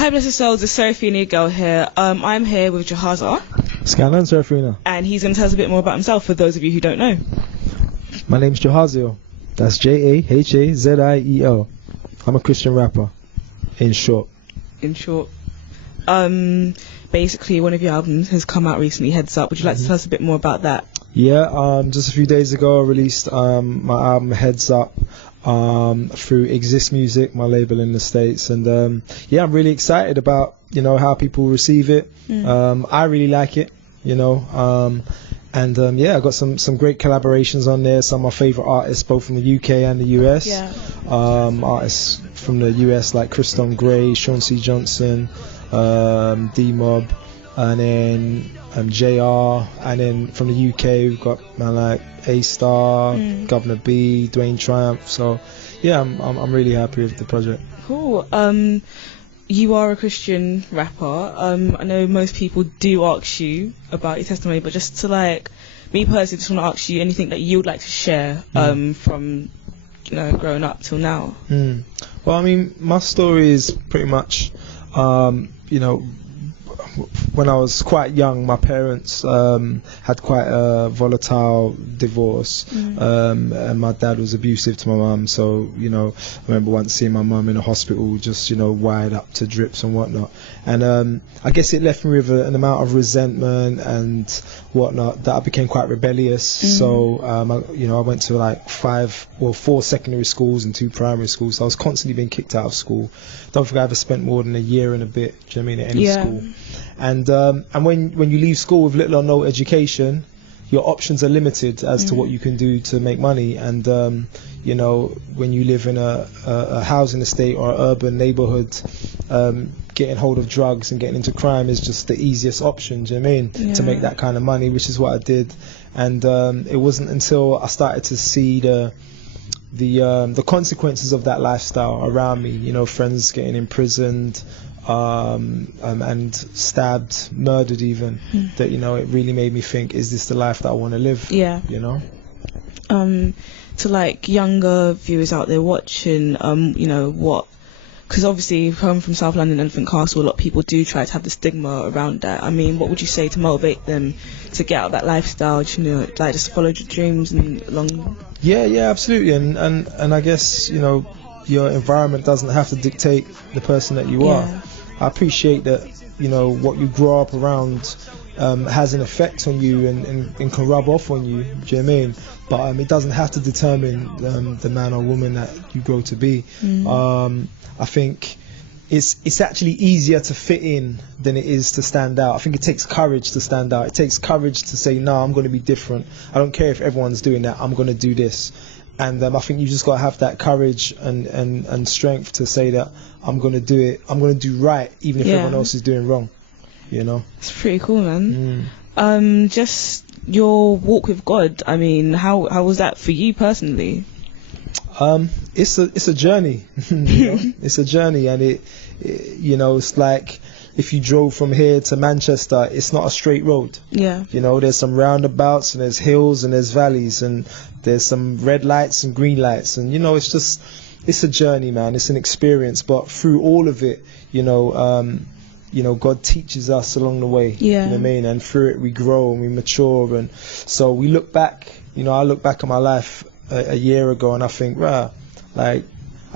Hi, blessed souls, it's Seraphina Beh here. I'm here with Jahaziel. Scanlan, Seraphina. And he's going to tell us a bit more about himself for those of you who don't know. My name's Jahaziel. That's Jahaziel. I'm a Christian rapper, in short. In short. Basically, one of your albums has come out recently, Heads Up. Would you like to tell us a bit more about that? Yeah, just a few days ago I released my album Heads Up through Exist Music, my label in the States, and yeah, I'm really excited about how people receive it. I really like it, and yeah, I got some great collaborations on there. Some of my favorite artists, both from the UK and the US. Yeah. Artists from the US like Kristen Gray, Sean C. Johnson, D-Mob, and then JR, and then from the UK we've got man like A-Star, Governor B, Dwayne Triumph. So yeah, I'm really happy with the project. Cool. You are a Christian rapper. I know most people do ask you about your testimony, but just to me personally, just want to ask you anything that you would like to share from growing up till now. Well, I mean, my story is pretty much when I was quite young, my parents had quite a volatile divorce, and my dad was abusive to my mum. So, I remember once seeing my mum in a hospital, just wired up to drips and whatnot. And I guess it left me with an amount of resentment and whatnot that I became quite rebellious. So, I went to 4 secondary schools and 2 primary schools. So I was constantly being kicked out of school. Don't think I ever spent more than a year and a bit, do you know what I mean, at any school. And when you leave school with little or no education, your options are limited as to what you can do to make money. And when you live in a housing estate or an urban neighborhood, getting hold of drugs and getting into crime is just the easiest option, do you know what I mean, to make that kind of money, which is what I did. And it wasn't until I started to see the consequences of that lifestyle around me, friends getting imprisoned, and stabbed, murdered even, that it really made me think, is this the life that I want to live? Yeah. To younger viewers out there watching, because obviously home from South London, Elephant Castle, a lot of people do try to have the stigma around that. I mean, what would you say to motivate them to get out of that lifestyle, just follow your dreams and along? Yeah, absolutely. And I guess, your environment doesn't have to dictate the person that you are. I appreciate that, what you grow up around has an effect on you and can rub off on you, do you know what I mean? But it doesn't have to determine the man or woman that you grow to be. I think it's actually easier to fit in than it is to stand out. I think it takes courage to stand out. It takes courage to say, no, I'm going to be different. I don't care if everyone's doing that, I'm going to do this. And I think you just got to have that courage and strength to say that I'm going to do it. I'm going to do right, even if everyone else is doing wrong. It's pretty cool, man. Just your walk with God. I mean, how was that for you personally? It's a journey. It's a journey, and it's like if you drove from here to Manchester, it's not a straight road. Yeah. There's some roundabouts and there's hills and there's valleys and there's some red lights and green lights, and it's a journey, man. It's an experience, but through all of it, God teaches us along the way. Yeah. You know what I mean? And through it we grow and we mature, and so we look back. I look back at my life a year ago and I think, wow, I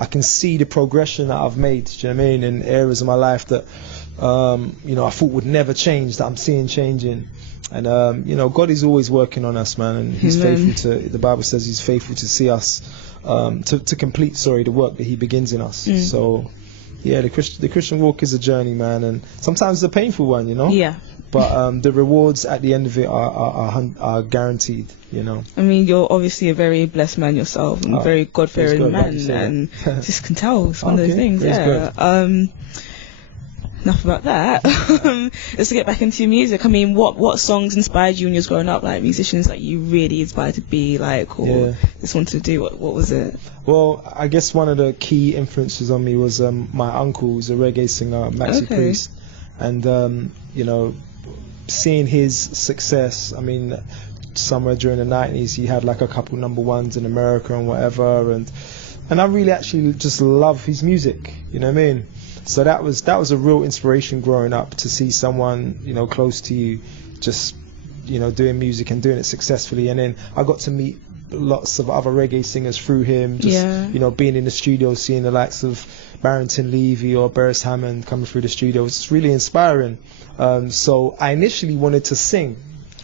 can see the progression that I've made, do you know what I mean, in areas of my life that I thought would never change, that I'm seeing changing. And God is always working on us, man, and he's faithful to, the Bible says he's faithful to see us to complete the work that he begins in us. So yeah, the Christian walk is a journey, man, and sometimes it's a painful one, Yeah. But the rewards at the end of it are guaranteed, I mean, you're obviously a very blessed man yourself, and a very God-fearing man, and just can tell it's one of those things. Yeah. Enough about that. Let's get back into your music. I mean, what songs inspired you when you was growing up? Musicians that you really inspired to be or just wanted to do. What was it? Well, I guess one of the key influences on me was my uncle, who's a reggae singer, Maxi Priest, and seeing his success. I mean, somewhere during the 90s, he had a couple number ones in America and whatever, and I really actually just love his music. You know what I mean? So that was a real inspiration growing up, to see someone, you know, close to you just, you know, doing music and doing it successfully. And then I got to meet lots of other reggae singers through him, just you know, being in the studio, seeing the likes of Barrington Levy or Beres Hammond coming through the studio. It's really inspiring. So I initially wanted to sing.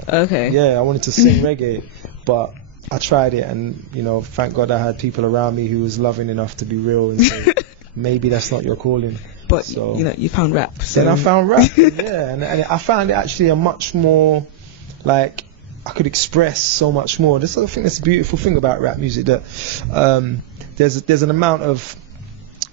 Okay. Yeah, I wanted to sing reggae, but I tried it, and you know, thank God I had people around me who was loving enough to be real and say, maybe that's not your calling. But so, you know, you found rap. So. Then I found rap, yeah, and I found it actually a much more, like, I could express so much more. I think that's a beautiful thing about rap music, that there's an amount of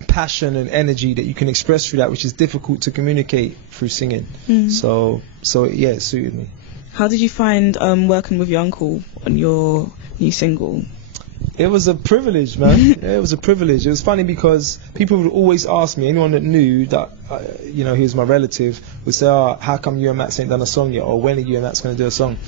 passion and energy that you can express through that, which is difficult to communicate through singing. So yeah, it suited me. How did you find working with your uncle on your new single? It was a privilege, man. Yeah, it was a privilege. It was funny because people would always ask me, anyone that knew that, you know, he was my relative, would say, how come you and Max ain't done a song yet? Or when are you and Max going to do a song?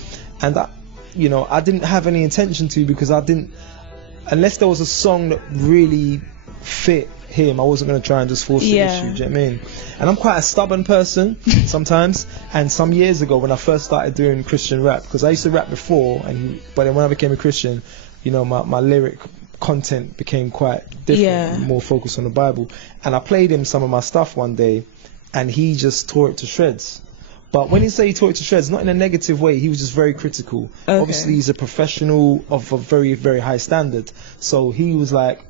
And that, you know, I didn't have any intention to, because unless there was a song that really fit him, I wasn't going to try and just force the issue. Do you know what I mean? And I'm quite a stubborn person sometimes. And some years ago, when I first started doing Christian rap, because I used to rap before, but then when I became a Christian, you know, my lyric content became quite different, more focused on the Bible. And I played him some of my stuff one day, and he just tore it to shreds. But when he say he tore it to shreds, not in a negative way, he was just very critical. Okay. Obviously, he's a professional of a very, very high standard. So he was like,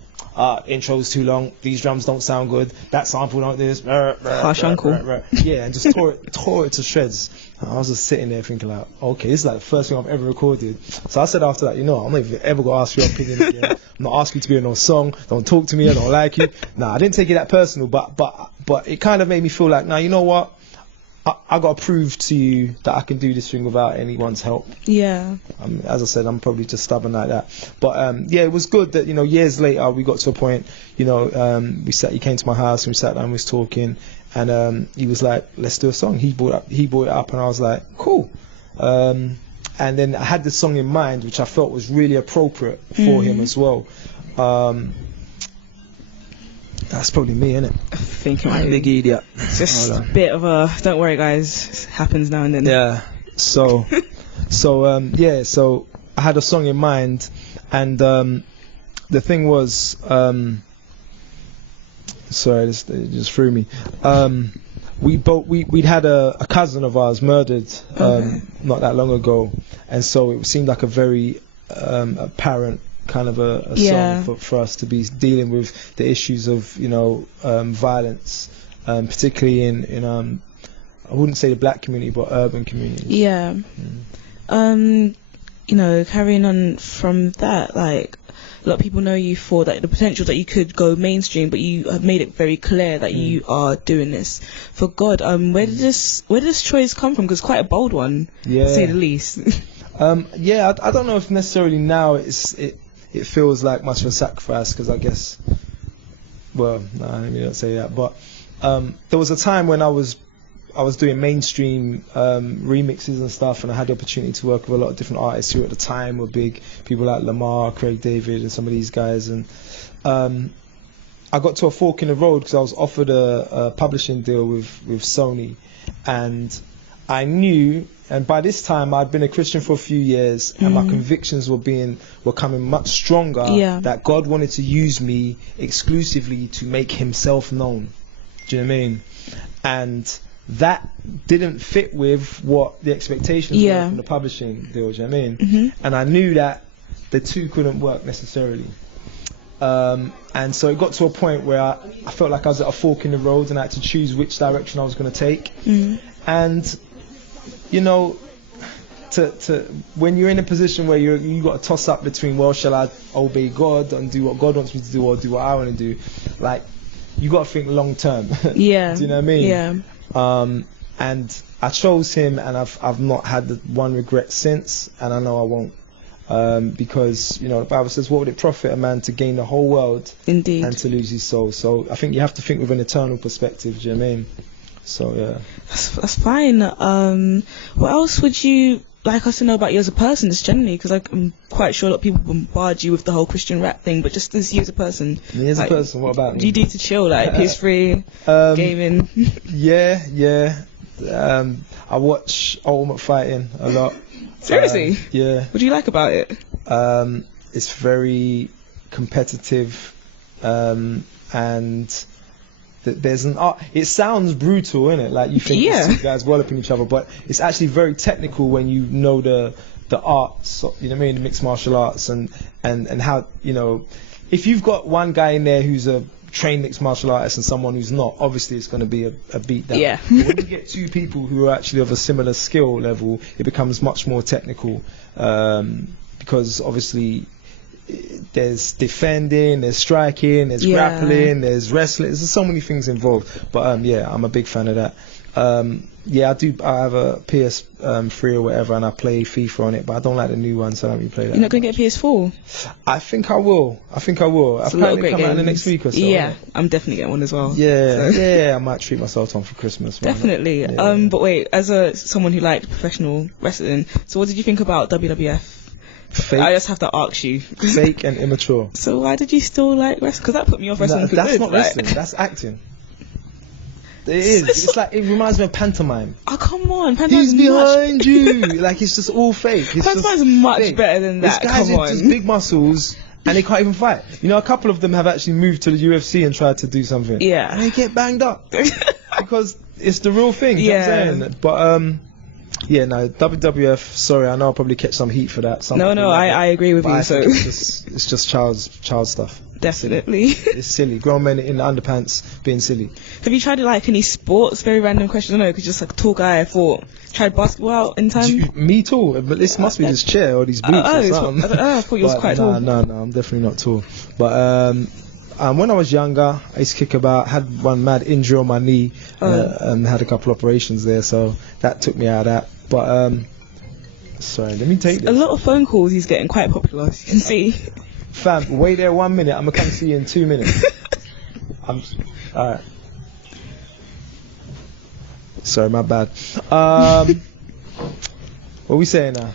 intro's too long, these drums don't sound good, that sample don't do this. Harsh uncle. Yeah, and just tore it to shreds. I was just sitting there thinking like, okay, this is like the first thing I've ever recorded. So I said after that, you know, I'm not even ever going to ask your opinion again. I'm not asking you to be in no song. Don't talk to me. I don't like you. Nah, I didn't take it that personal, but it kind of made me feel like, now, you know what? I got to prove to you that I can do this thing without anyone's help. Yeah. As I said, I'm probably just stubborn like that. But yeah, it was good that, you know, years later we got to a point, you know, he came to my house and we sat down and we was talking, and he was like, let's do a song. He brought it up, and I was like, cool. And then I had this song in mind, which I felt was really appropriate for him as well. That's probably me, innit? I think it might be. Big idiot. Just a bit of a, don't worry guys, it happens now and then. Yeah. So I had a song in mind, and the thing was, sorry, this just threw me. We'd had a cousin of ours murdered not that long ago, and so it seemed like a very apparent kind of a song for us to be dealing with the issues of, you know, violence, particularly in I wouldn't say the black community, but urban communities. Yeah. You know, carrying on from that, like, a lot of people know you for that, the potential that you could go mainstream, but you have made it very clear that you are doing this for God. Where did this choice come from? Because it's quite a bold one, to say the least. I don't know if necessarily now it feels like much of a sacrifice, because I guess, well, no, let me not say that, but there was a time when I was doing mainstream remixes and stuff, and I had the opportunity to work with a lot of different artists who at the time were big, people like Lamar, Craig David, and some of these guys, and I got to a fork in the road because I was offered a publishing deal with Sony, and I knew, and by this time I'd been a Christian for a few years, and my convictions were coming much stronger, that God wanted to use me exclusively to make himself known. Do you know what I mean? And that didn't fit with what the expectations were from the publishing deal. Do you know what I mean? And I knew that the two couldn't work necessarily. And so it got to a point where I felt like I was at a fork in the road, and I had to choose which direction I was going to take. And you know, when you're in a position where you got to toss up between, well, shall I obey God and do what God wants me to do, or do what I want to do? Like, you got to think long term. Do you know what I mean? Yeah. And I chose him, and I've not had one regret since, and I know I won't. Because, you know, the Bible says, what would it profit a man to gain the whole world and to lose his soul? So I think you have to think with an eternal perspective. Do you know what I mean? So yeah, that's fine. What else would you like us to know about you as a person, just generally, because like, I'm quite sure a lot of people bombard you with the whole Christian rap thing, but just as you as a person. Me as like, a person, what about me? Do you do to chill, like PS3, gaming? Yeah. I watch Ultimate Fighting a lot. Seriously? Yeah. What do you like about it? It's very competitive, and there's an art. It sounds brutal, innit? Like you think these two guys walloping each other, but it's actually very technical when you know the arts. You know what I mean? The mixed martial arts and how, you know, if you've got one guy in there who's a trained mixed martial artist and someone who's not, obviously it's going to be a beatdown. Yeah. But when you get two people who are actually of a similar skill level, it becomes much more technical, because obviously there's defending, there's striking, there's grappling, there's wrestling. There's so many things involved. But I'm a big fan of that. I have a PS3 or whatever, and I play FIFA on it, but I don't like the new one, so I don't really play that. You're not going to get a PS4? I think I will. I've heard it come out in the next week or so. Yeah, I'm definitely getting one as well. Yeah, I might treat myself to one for Christmas. Definitely. Yeah. But wait, as someone who liked professional wrestling, so what did you think about WWF? Fake. I just have to ask you. Fake and immature. So why did you still like wrestling? Because that put me off wrestling. That's not wrestling. That's acting. It is. It's like, it reminds me of pantomime. Oh, come on. He's behind you. Like, it's just all fake. Pantomime's much fake. better than that. These guys with just big muscles, and they can't even fight. You know, a couple of them have actually moved to the UFC and tried to do something. Yeah. And they get banged up. Because it's the real thing. You know what I'm saying? But, WWF, sorry, I know I'll probably catch some heat for that. I agree with you. So it's just child stuff. Definitely. It's silly. Grown men in the underpants being silly. Have you tried like any sports? Very random question. I know, because just like a tall guy, I thought. Tried basketball out in time? Me too. But this must be this chair or these boots or something. I thought you was quite tall. No, I'm definitely not tall. But when I was younger, I used to kick about. Had one mad injury on my knee, and had a couple operations there, so that took me out of that. But sorry, let me take this. A lot of phone calls. He's getting quite popular, as you can see. Fam, wait there 1 minute. I'm gonna come see you in 2 minutes. Alright. Sorry, my bad. What are we saying now?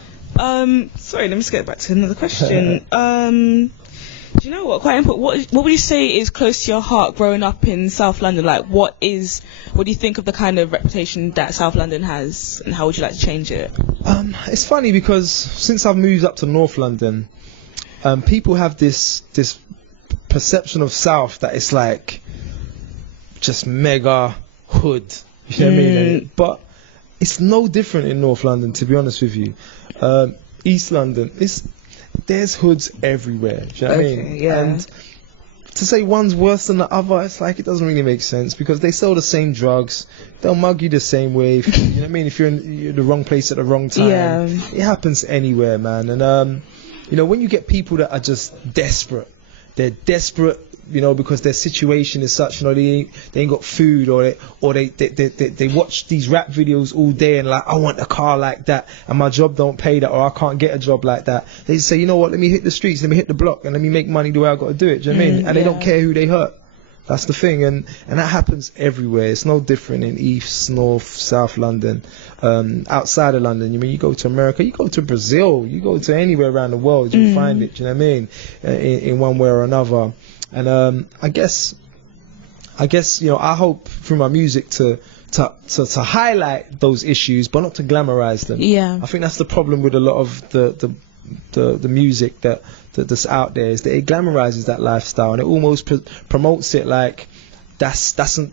Sorry, let me just get back to another question. Do you know what? Quite important. What would you say is close to your heart growing up in South London? Like, what do you think of the kind of reputation that South London has, and how would you like to change it? It's funny because since I've moved up to North London, people have this perception of South that it's like just mega hood. You know what I mean? But it's no different in North London, to be honest with you. East London, there's hoods everywhere. Do you know what I mean? Yeah. And to say one's worse than the other, it's like, it doesn't really make sense, because they sell the same drugs, they'll mug you the same way. You know what I mean? If you're in the wrong place at the wrong time, it happens anywhere, man. And you know, when you get people that are just desperate, they're desperate, you know, because their situation is such, you know, they ain't got food, or they watch these rap videos all day and like, I want a car like that, and my job don't pay that, or I can't get a job like that. They say, you know what, let me hit the streets, let me hit the block, and let me make money the way I got to do it. Do you know what I mean? And they don't care who they hurt. That's the thing, and that happens everywhere. It's no different in East, North, South London. Outside of London, you go to America, you go to Brazil, you go to anywhere around the world, you'll find it. Do you know what I mean? In one way or another. And I guess you know, I hope through my music to highlight those issues, but not to glamorize them. Yeah. I think that's the problem with a lot of the music that's out there, is that it glamorizes that lifestyle, and it almost promotes it like that's an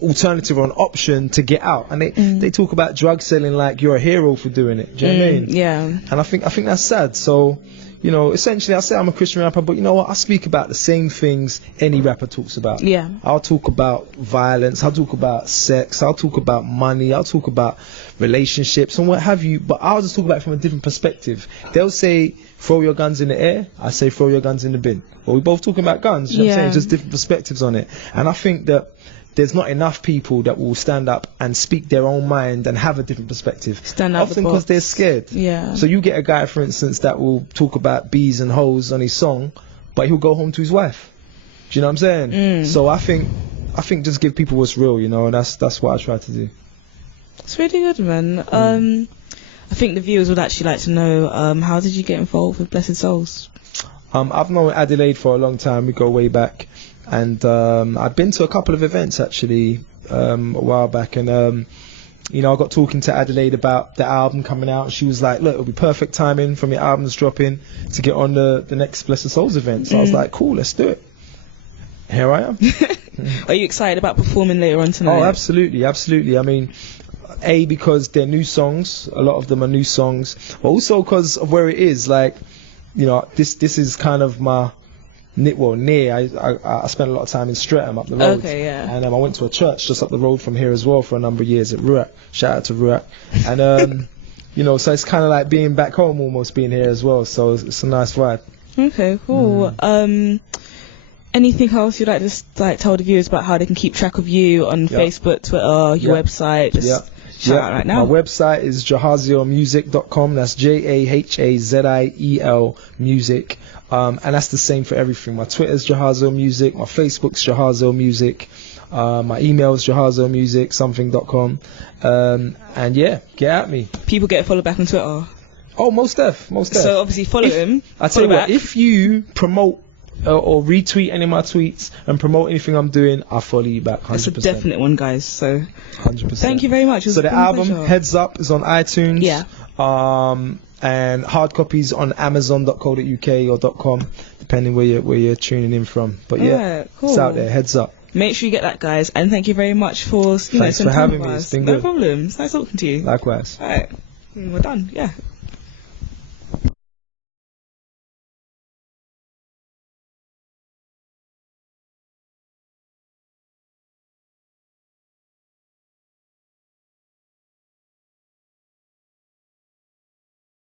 alternative or an option to get out. And they talk about drug selling like you're a hero for doing it. Do you know what I mean? Yeah. And I think that's sad. So, you know, essentially I say I'm a Christian rapper, but you know what? I speak about the same things any rapper talks about. Yeah. I'll talk about violence, I'll talk about sex, I'll talk about money, I'll talk about relationships and what have you, but I'll just talk about it from a different perspective. They'll say, throw your guns in the air, I say throw your guns in the bin. Well, we're both talking about guns, you know what I'm saying? Just different perspectives on it. And I think that there's not enough people that will stand up and speak their own mind and have a different perspective. Stand out often because they're scared. Yeah. So you get a guy, for instance, that will talk about bees and hoes on his song, but he'll go home to his wife. Do you know what I'm saying? So I think just give people what's real, you know, and that's what I try to do. It's really good, man. I think the viewers would actually like to know, how did you get involved with Blessed Souls? I've known Adelaide for a long time. We go way back, and I've been to a couple of events actually a while back, and you know, I got talking to Adelaide about the album coming out. She was like, look, it'll be perfect timing from your album's dropping to get on the next Blessed Souls event. So I was like, cool, let's do it. Here I am. Are you excited about performing later on tonight? Oh, absolutely, absolutely. I mean, because they're new songs. A lot of them are new songs. But also because of where it is. Like, you know, this is kind of my... near. I spent a lot of time in Streatham up the road. Okay, yeah. And I went to a church just up the road from here as well for a number of years at Ruach. Shout out to Ruach. And you know, so it's kind of like being back home, almost being here as well. So it's a nice vibe. Okay, cool. Anything else you'd like to tell the viewers about how they can keep track of you on Facebook, Twitter, your website? Just shout out right now. My website is jahazielmusic.com. That's JAHAZIEL music. And that's the same for everything. My Twitter's Jahaziel Music, my Facebook's Jahaziel Music, my email's jahazielmusic.com. And yeah, get at me. People get a follow back on Twitter. Oh, most def. So obviously follow him. I tell you what, if you promote or retweet any of my tweets and promote anything I'm doing, I'll follow you back 100%. That's a definite one, guys. So 100%. Thank you very much. So the album Heads Up is on iTunes. Yeah. And hard copies on Amazon.co.uk or .com, depending where you're tuning in from. But yeah, cool. It's out there. Heads up. Make sure you get that, guys. And thank you very much for Thanks for having me. It's been no good. problem. It's nice talking to you. Likewise. All right. We're done. Yeah.